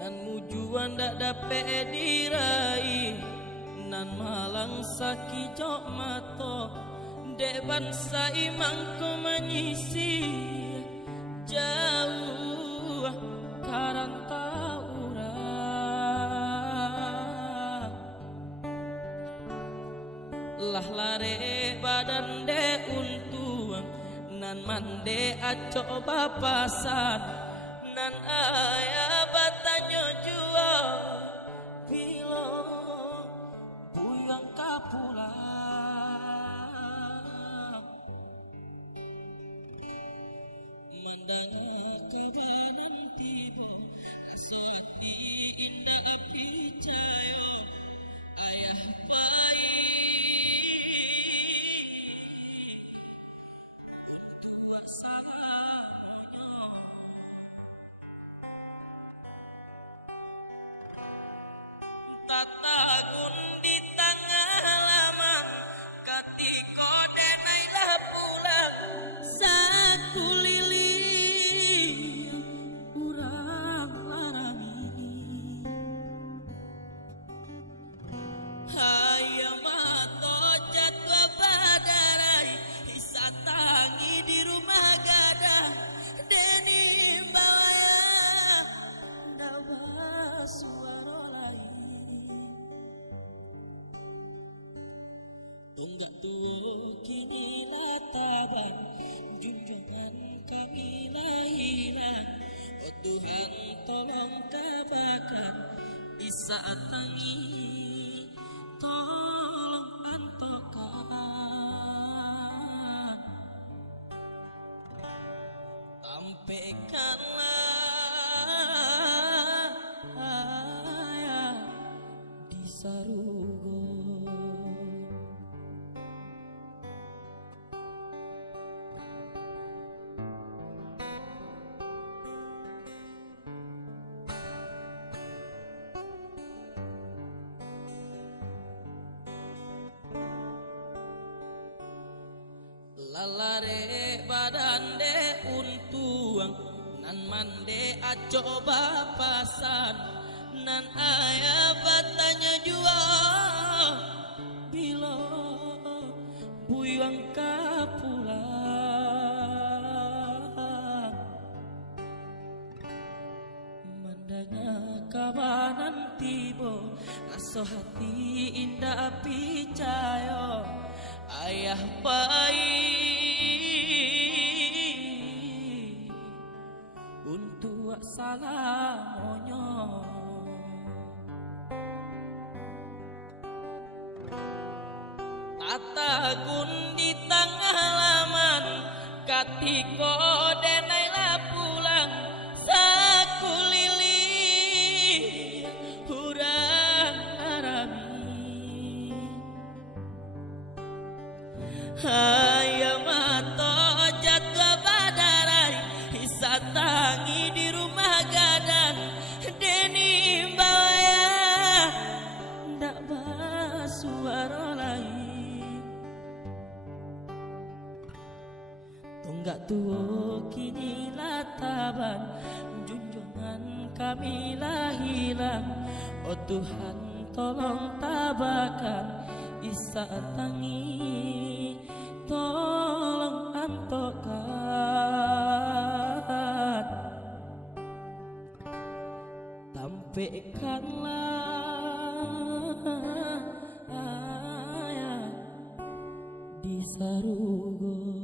nan mujuan dak dapat diraih, nan malang saki jok mato dek bangsa imang ko menyisi jauh karang taurang lah lare badan de untuang nan mande aco bapasan nan ayah batanyo jua bilo buyang kapulang mandang kabanan tibo asati indah api cayo ayah bayi tua salahnya tatagun di tengah halaman katiko denailah pulang saku lili urang larami hayam mato jadwa badarai isatangi di rumah gadang deni bawaya dawa suara tunggak tuo kini lataban junjungan kami lahiran oh Tuhan tolong kabakan isaat tangi tolong antokan tampaikanlah ayah di sarugo lalare badan de untuang nan mande aco bapasan nan ayah batanya jua bilo buyang kapulang mandanga kabanan tibo aso hati indah api cayo ayah bayi untuk salah monyo tatagun di tengah halaman katiko denailah pulang saku lili hurang arami hayam mato jadwa badarai isatangi di rumah gadang deni bawaya ndak basuara lain tunggak tuo kini lataban junjungan kami lahilang oh Tuhan tolong tabakan isaat tangi tolong antokan tampaikanlah ayah di sarugo